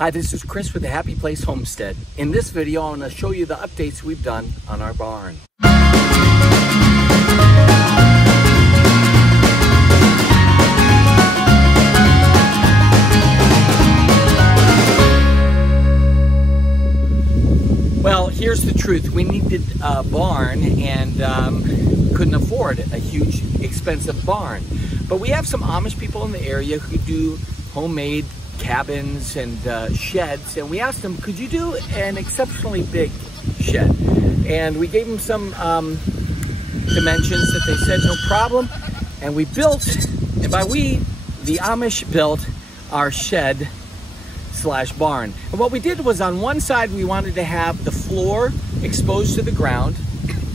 Hi, this is Chris with the Happy Place Homestead. In this video, I want to show you the updates we've done on our barn. Well, here's the truth. We needed a barn and couldn't afford a huge, expensive barn. But we have some Amish people in the area who do homemade cabins and sheds, and we asked them, could you do an exceptionally big shed? And we gave them some dimensions that they said no problem, and we built, and by we, the Amish built our shed slash barn. And what we did was, on one side we wanted to have the floor exposed to the ground,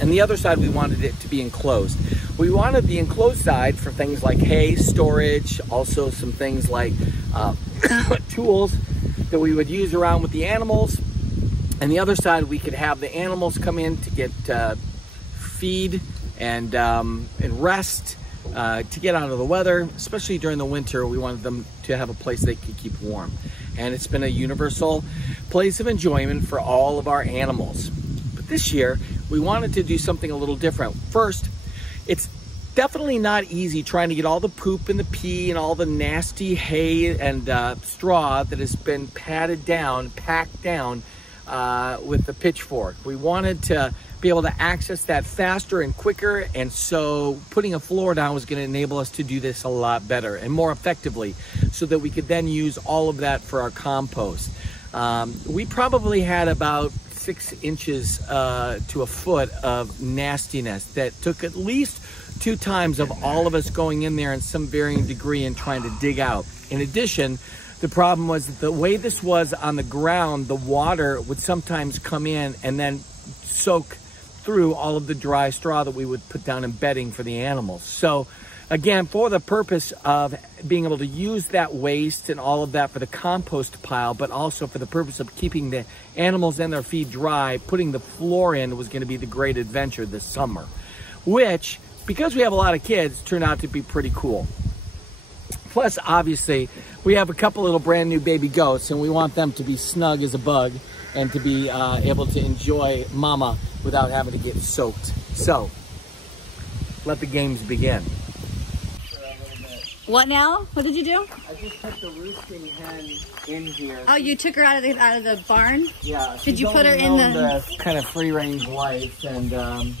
and the other side we wanted it to be enclosed. We wanted the enclosed side for things like hay storage, also some things like tools that we would use around with the animals. And the other side, we could have the animals come in to get feed and rest, to get out of the weather. Especially during the winter, we wanted them to have a place they could keep warm. And it's been a universal place of enjoyment for all of our animals. But this year, we wanted to do something a little different. First, it's definitely not easy trying to get all the poop and the pee and all the nasty hay and straw that has been packed down with the pitchfork. We wanted to be able to access that faster and quicker, and so putting a floor down was going to enable us to do this a lot better and more effectively, so that we could then use all of that for our compost. We probably had about 6 inches to a foot of nastiness that took at least 2 times of all of us going in there in some varying degree and trying to dig out. In addition, the problem was that the way this was on the ground, the water would sometimes come in and then soak through all of the dry straw that we would put down in bedding for the animals. So again, for the purpose of being able to use that waste and all of that for the compost pile, but also for the purpose of keeping the animals and their feed dry, putting the floor in was going to be the great adventure this summer, which, because we have a lot of kids, turned out to be pretty cool. Plus, obviously, we have a couple little brand new baby goats, and we want them to be snug as a bug and to be able to enjoy mama without having to get soaked. So, let the games begin. What now? What did you do? I just put the roosting hen in here. Oh, you took her out of the barn? Yeah. Did you put her in the kind of free range life, and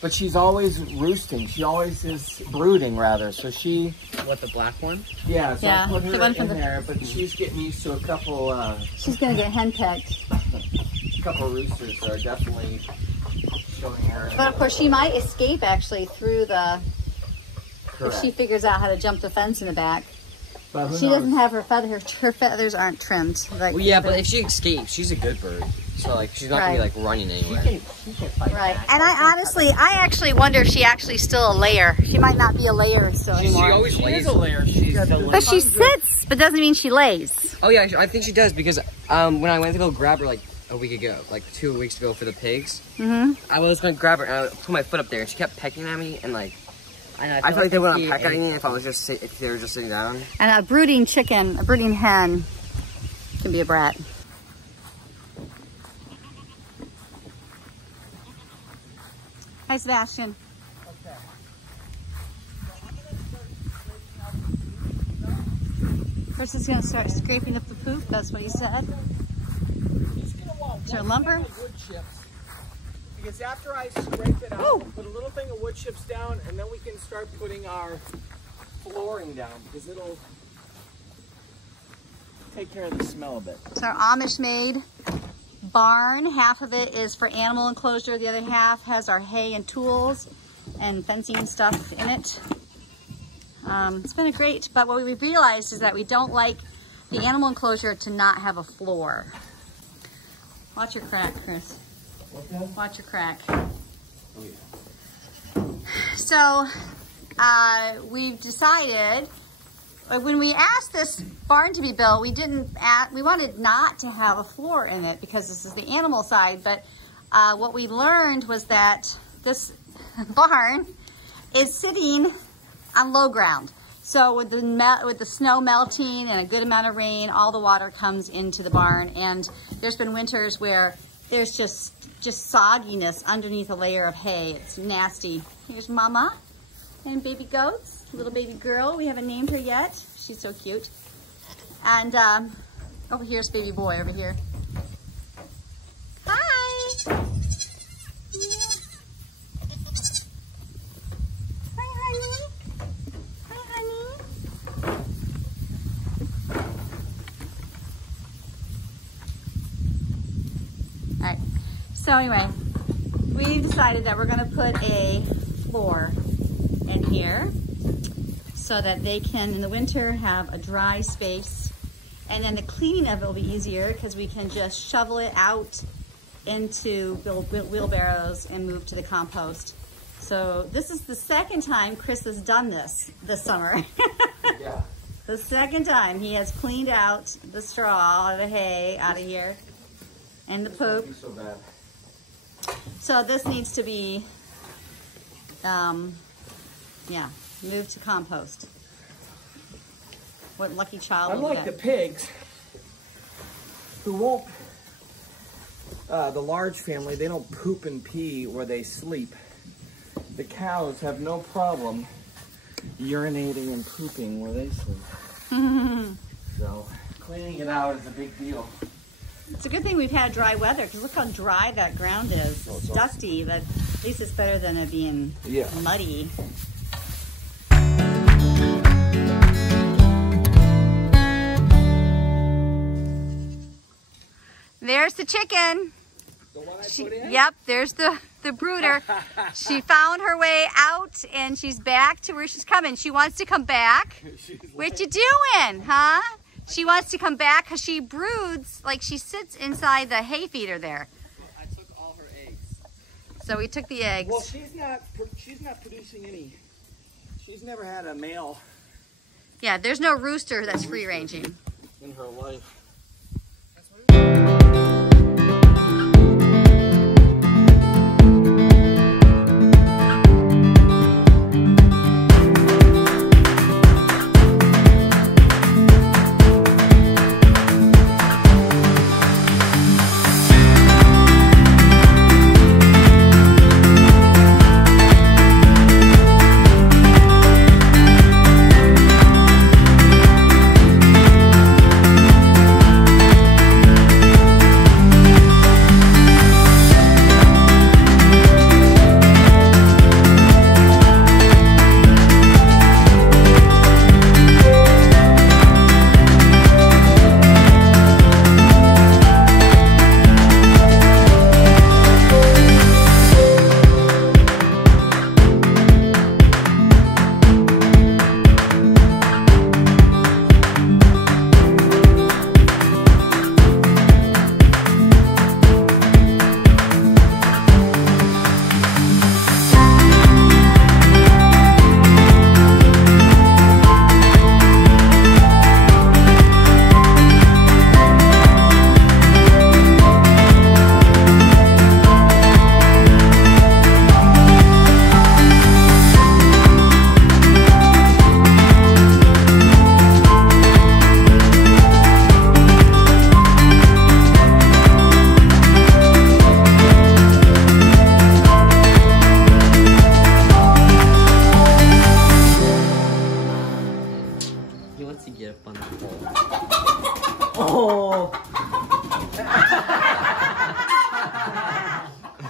but she's always roosting. She always is brooding, rather. So she. What, the black one? Yeah. So yeah, I put her in the there, but she's getting used to a couple. She's gonna get henpecked. A couple roosters are definitely showing her. But of course, she might escape actually through the. Correct. If she figures out how to jump the fence in the back. But she doesn't have her feathers. Her feathers aren't trimmed. Like, well, yeah, but if she escapes, she's a good bird. So like, she's not gonna be like running anywhere. She can fight right. back. And I actually wonder if she actually still a layer. She might not be a layer still anymore. She always lays. She is a layer. She's but she sits, but doesn't mean she lays. Oh yeah, I think she does, because when I went to go grab her like a week ago, like 2 weeks ago for the pigs, I was gonna grab her and I put my foot up there and she kept pecking at me, and like. I feel like they wouldn't peck at me if they were just sitting down. And a brooding chicken, a brooding hen, can be a brat. Hi, Sebastian. Okay. Chris is going to start scraping up the poop. That's what he said. He's going to want is there lumber? Wood chips. Because after I scrape it out, we'll put a little thing of wood chips down, and then we can start putting our flooring down, because it'll take care of the smell of it. It's our Amish made barn. Half of it is for animal enclosure. The other half has our hay and tools and fencing stuff in it. It's been great, but what we realized is that we don't like the animal enclosure to not have a floor. Watch your crack, Chris. Watch your crack. Oh, yeah. So we've decided, when we asked this barn to be built, we wanted not to have a floor in it because this is the animal side, but what we learned was that this barn is sitting on low ground. So with the snow melting and a good amount of rain, all the water comes into the barn. And there's been winters where there's just sogginess underneath a layer of hay. It's nasty. Here's Mama and baby goats, little baby girl. We haven't named her yet. She's so cute. And over here's baby boy over here. Hi. Yeah. Hi, honey. Hi, honey. All right. So anyway, we decided that we're going to put a floor in here so that they can, in the winter, have a dry space. And then the cleaning of it will be easier because we can just shovel it out into wheelbarrows and move to the compost. So this is the second time Chris has done this summer. Yeah. The second time he has cleaned out the straw, the hay out of here, and the poop. So bad. So this needs to be, yeah, moved to compost. What lucky child will Unlike get. the pigs, who won't, the large family, they don't poop and pee where they sleep. The cows have no problem urinating and pooping where they sleep. So cleaning it out is a big deal. It's a good thing we've had dry weather because look how dry that ground is. Oh, it's dusty, but at least it's better than it being muddy. There's the chicken. The one I put in? Yep, there's the brooder. She found her way out and she's back to where she's coming. She wants to come back. What you doing, huh? She wants to come back because she broods, like she sits inside the hay feeder there. I took all her eggs. So we took the eggs. Well, she's not producing any. She's never had a male Yeah, there's no rooster that's free ranging. in her life.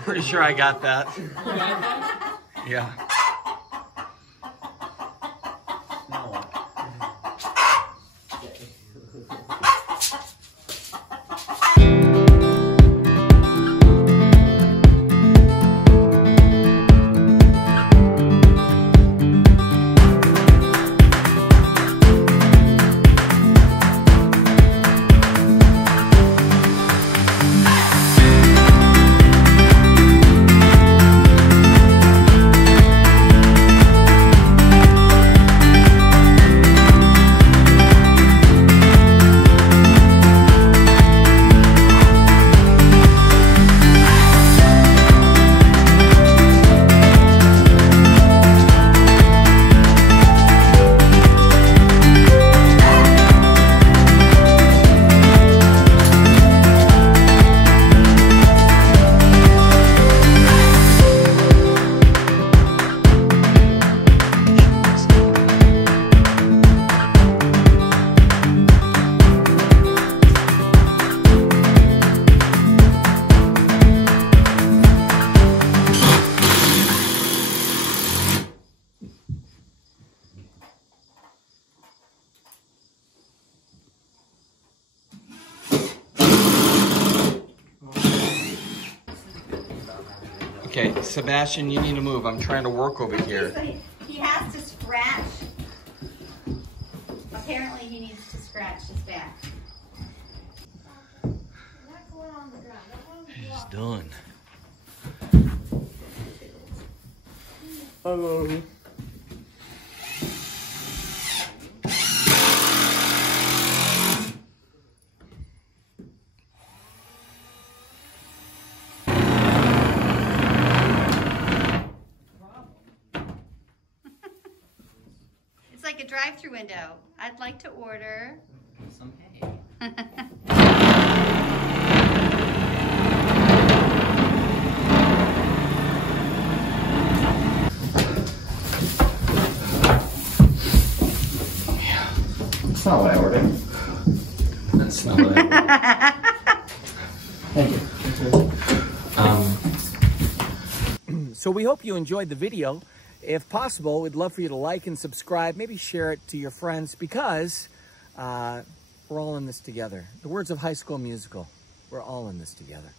Pretty sure I got that. Yeah. Okay, Sebastian, you need to move. I'm trying to work over here. He has to scratch. Apparently he needs to scratch his back. He's done. Hello. It's like a drive-through window. I'd like to order Some hay. That's not what I ordered. That's not what I ordered. Thank you. So we hope you enjoyed the video. If possible, we'd love for you to like and subscribe, maybe share it to your friends, because we're all in this together. The words of High School Musical, we're all in this together.